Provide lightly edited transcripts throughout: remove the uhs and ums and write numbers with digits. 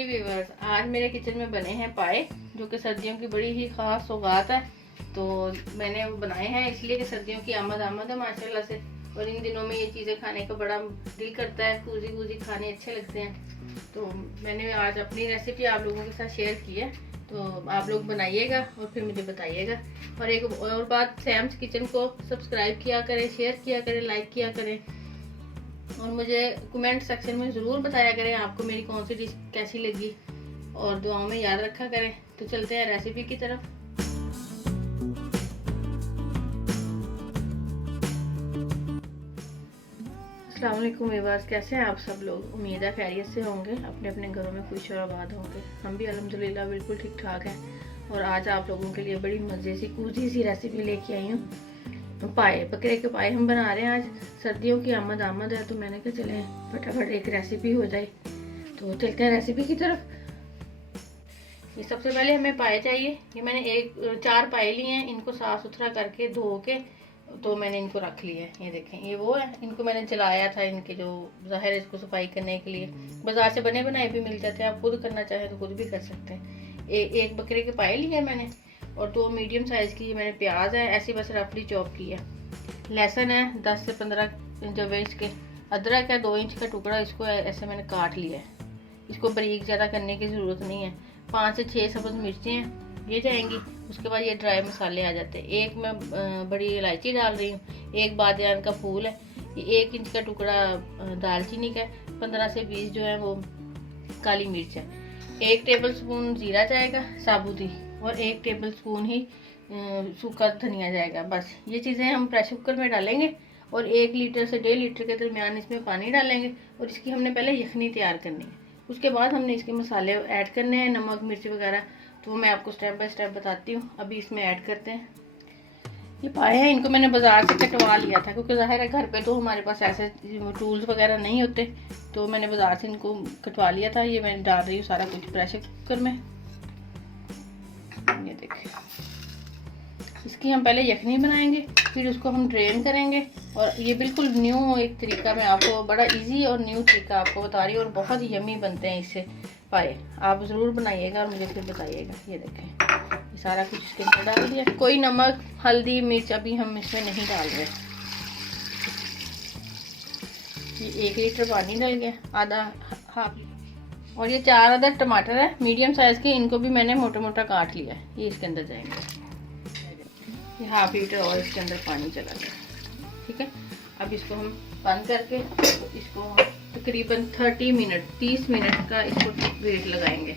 जी viewers, आज मेरे kitchen में बने हैं पाए, जो कि सर्दियों की बड़ी ही ख़ास सौगात है। तो मैंने वो बनाए हैं इसलिए कि सर्दियों की आमद है माशाल्लाह से, और इन दिनों में ये चीज़ें खाने का बड़ा दिल करता है, कूजी कूजी खाने अच्छे लगते हैं। तो मैंने आज अपनी रेसिपी आप लोगों के साथ शेयर की है, तो आप लोग बनाइएगा और फिर मुझे बताइएगा। और एक और बात, सैम्स किचन को सब्सक्राइब किया करें, शेयर किया करें, लाइक किया करें, और मुझे कमेंट सेक्शन में ज़रूर बताया करें आपको मेरी कौन सी डिश कैसी लगी, और दुआओं में याद रखा करें। तो चलते हैं रेसिपी की तरफ। अस्सलाम वालेकुम व्यूअर्स, कैसे हैं आप सब लोग? उम्मीद है खैरियत से होंगे, अपने अपने घरों में खुश और आबाद होंगे। हम भी अल्हम्दुलिल्लाह बिल्कुल ठीक ठाक हैं। और आज आप लोगों के लिए बड़ी मज़े सी कूजी सी रेसिपी लेके आई हूँ। पाए, बकरे के पाए हम बना रहे हैं। आज सर्दियों की आमद है, तो मैंने कहा चले फटाफट एक रेसिपी हो जाए। तो चलते हैं रेसिपी की तरफ। ये सबसे पहले हमें पाए चाहिए। ये मैंने 4 पाए लिए हैं, इनको साफ़ सुथरा करके धो के तो मैंने इनको रख लिया है। ये देखें, ये वो है, इनको मैंने जलाया था, इनके जो ज़ाहिर है इसको सफाई करने के लिए। बाज़ार से बने बनाए भी मिल जाते हैं, आप खुद करना चाहें तो खुद भी कर सकते हैं। एक बकरे के पाए लिए मैंने, और 2 मीडियम साइज़ की मैंने प्याज है ऐसी बस रफली चॉप की है। लहसुन है 10 से 15 इंच के। अदरक है 2 इंच का टुकड़ा, इसको ऐसे मैंने काट लिया है। इसको बारीक ज़्यादा करने की ज़रूरत नहीं है। 5 से 6 सब्ज़ मिर्चें हैं, ये जाएंगी। उसके बाद ये ड्राई मसाले आ जाते हैं। एक मैं बड़ी इलायची डाल रही हूँ, एक बादियान का फूल है, ये 1 इंच का टुकड़ा दालचीनी का है, 15 से 20 जो है वो काली मिर्च है। 1 टेबल स्पून ज़ीरा जाएगा साबुत ही, और 1 टेबल स्पून ही सूखा धनिया जाएगा। बस ये चीज़ें हम प्रेशर कुकर में डालेंगे, और 1 लीटर से 1.5 लीटर के दरमियान इसमें पानी डालेंगे, और इसकी हमने पहले यखनी तैयार करनी है। उसके बाद हमने इसके मसाले ऐड करने हैं, नमक मिर्च वगैरह, तो मैं आपको स्टेप बाय स्टेप बताती हूँ। अभी इसमें ऐड करते हैं। ये पाए हैं, इनको मैंने बाज़ार से कटवा लिया था, क्योंकि ज़ाहिर है घर पे तो हमारे पास ऐसे टूल्स वगैरह नहीं होते, तो मैंने बाज़ार से इनको कटवा लिया था। ये मैं डाल रही हूँ सारा कुछ प्रेशर कुकर में। ये देखिए, इसकी हम पहले यखनी बनाएंगे, फिर उसको हम ड्रेन करेंगे। और ये बिल्कुल न्यू एक तरीका, मैं आपको बड़ा इजी और न्यू तरीका आपको बता रही हूँ, और बहुत यमी बनते हैं इससे पाए। आप ज़रूर बनाइएगा और मुझे फिर बताइएगा। ये देखें, ये सारा कुछ इसके अंदर डाल दिया। कोई नमक हल्दी मिर्च अभी हम इसमें नहीं डाल रहे। ये 1 लीटर पानी डल गया, आधा हाफ। और ये 4 अदर टमाटर है मीडियम साइज़ के, इनको भी मैंने मोटा मोटा काट लिया है, ये इसके अंदर जाएंगे। ये हाफ लीटर और इसके अंदर पानी चला गया। ठीक है, अब इसको हम बंद करके इसको तकरीबन 30 मिनट का इसको वेट लगाएंगे।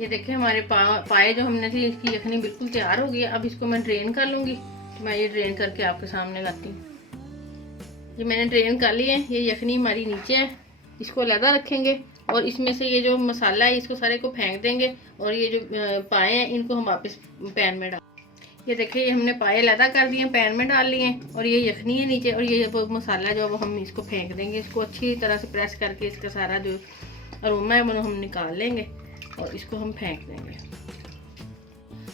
ये देखिए, हमारे पाए जो हमने थी, इसकी यखनी बिल्कुल तैयार हो गई। अब इसको मैं ड्रेन कर लूँगी, तो मैं ये ड्रेन करके आपके सामने लाती हूँ। ये मैंने ड्रेन कर ली है। ये यखनी हमारी नीचे है, इसको अलग रखेंगे, और इसमें से ये जो मसाला है इसको सारे को फेंक देंगे, और ये जो पाए हैं इनको हम वापस पैन में डाल। ये देखिए, ये हमने पाए अलग कर दिए, पैन में डाल लिए, और ये यखनी है नीचे, और ये वो मसाला जो वो हम इसको फेंक देंगे। इसको अच्छी तरह से प्रेस करके इसका सारा जो अरोमा है वो हम निकाल लेंगे, और इसको हम फेंक देंगे।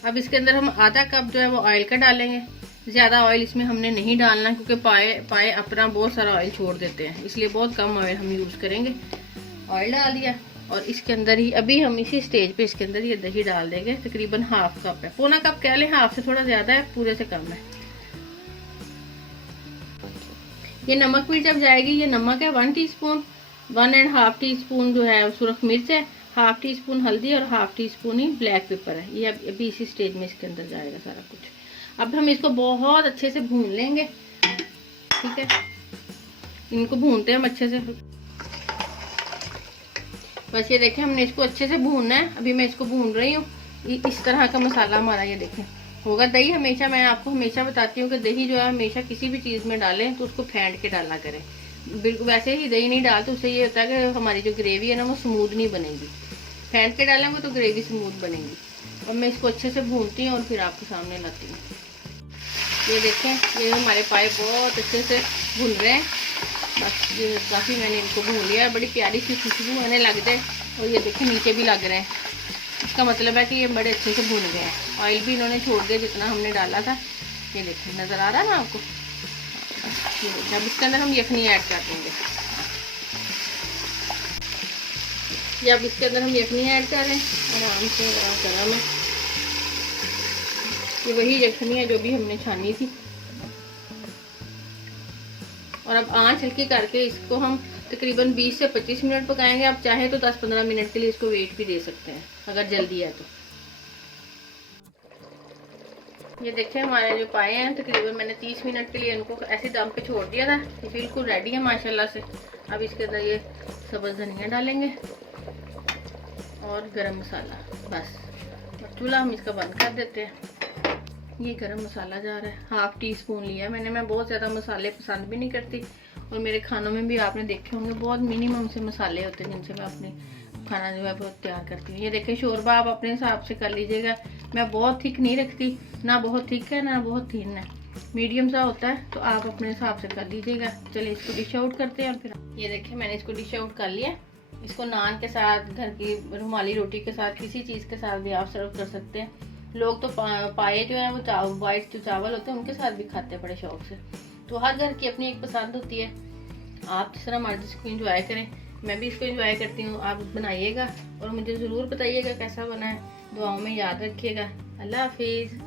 अब इसके अंदर हम आधा कप जो है वो ऑयल का डालेंगे। ज़्यादा ऑयल इसमें हमने नहीं डालना, क्योंकि पाए अपना बहुत सारा ऑयल छोड़ देते हैं, इसलिए बहुत कम ऑयल हम यूज़ करेंगे। ऑयल डाल दिया, और इसके अंदर ही अभी हम इसी स्टेज पे इसके अंदर ये दही डाल देंगे। तकरीबन हाफ कप है, पौना कप कह लें, हाफ से थोड़ा ज़्यादा है, पूरे से कम है। ये नमक मिर्च अब जाएगी। ये नमक है 1 टीस्पून, 1.5 टीस्पून जो है सुरख मिर्च है, हाफ टी स्पून हल्दी, और हाफ टी स्पून ही ब्लैक पेपर है। ये अभी इसी स्टेज में इसके अंदर जाएगा सारा कुछ। अब हम इसको बहुत अच्छे से भून लेंगे। ठीक है, इनको भूनते हैं हम अच्छे से। बस ये देखें, हमने इसको अच्छे से भूनना है। अभी मैं इसको भून रही हूँ। इस तरह का मसाला हमारा ये देखें होगा। दही हमेशा, मैं आपको हमेशा बताती हूँ कि दही जो है हमेशा किसी भी चीज़ में डालें तो उसको फेंट के डाला करें। बिल्कुल वैसे ही दही नहीं डालते, उससे ये होता है कि हमारी जो ग्रेवी है ना वो स्मूथ नहीं बनेगी। फेंट के डालेंगे तो ग्रेवी स्मूथ बनेगी। और मैं इसको अच्छे से भूनती हूँ और फिर आपके सामने लाती हूँ। ये देखें, ये हमारे पाए बहुत अच्छे से भुन रहे हैं। बस ये काफ़ी मैंने इनको भून लिया है, बड़ी प्यारी सी खुशबू आने लग जाए। और ये देखें, नीचे भी लग रहे हैं, इसका मतलब है कि ये बड़े अच्छे से भून गए हैं। ऑयल भी इन्होंने छोड़ दिया जितना हमने डाला था। ये देखिए, नज़र आ रहा है ना आपको? ये देखिए, अब इसके अंदर हम यखनी ऐड कर देंगे। ये अब इसके अंदर हम यखनी ऐड कर रहे हैं आराम से, गरम है। ये वही यखनी है जो भी हमने छानी थी। और अब आंच हल्की करके इसको हम तकरीबन 20 से 25 मिनट पकाएंगे। आप चाहे तो 10-15 मिनट के लिए इसको वेट भी दे सकते हैं अगर जल्दी है तो। ये देखें हमारे जो पाए हैं तकरीबन मैंने 30 मिनट के लिए इनको ऐसे दम पे छोड़ दिया था। ये बिल्कुल रेडी है माशाल्लाह से। अब इसके अंदर ये सब्ज़ धनिया डालेंगे और गरम मसाला बस। और चूल्हा हम इसका बंद कर देते हैं। ये गरम मसाला जा रहा है, 1/2 टीस्पून लिया मैंने। मैं बहुत ज़्यादा मसाले पसंद भी नहीं करती और मेरे खानों में भी आपने देखे होंगे बहुत मिनिमम से मसाले होते हैं जिनसे मैं अपने खाना जो है बहुत तैयार करती हूँ। ये देखें शोरबा आप अपने हिसाब से कर लीजिएगा। मैं बहुत थिक नहीं रखती, ना बहुत थिक है ना बहुत थीन है, मीडियम सा होता है, तो आप अपने हिसाब से कर लीजिएगा। चलिए इसको डिश आउट करते हैं। और फिर ये देखिए मैंने इसको डिश आउट कर लिया। इसको नान के साथ, घर की रुमाली रोटी के साथ, किसी चीज़ के साथ भी आप सर्व कर सकते हैं। लोग तो पाए जो है वो वाइट जो चावल होते हैं उनके साथ भी खाते हैं बड़े शौक से। तो हर घर की अपनी एक पसंद होती है, आप जिस तरह मर्जी इसको इंजॉय करें। मैं भी इसको इंजॉय करती हूँ। आप बनाइएगा और मुझे ज़रूर बताइएगा कैसा बना है। दुआओं में याद रखिएगा। अल्लाह हाफिज़।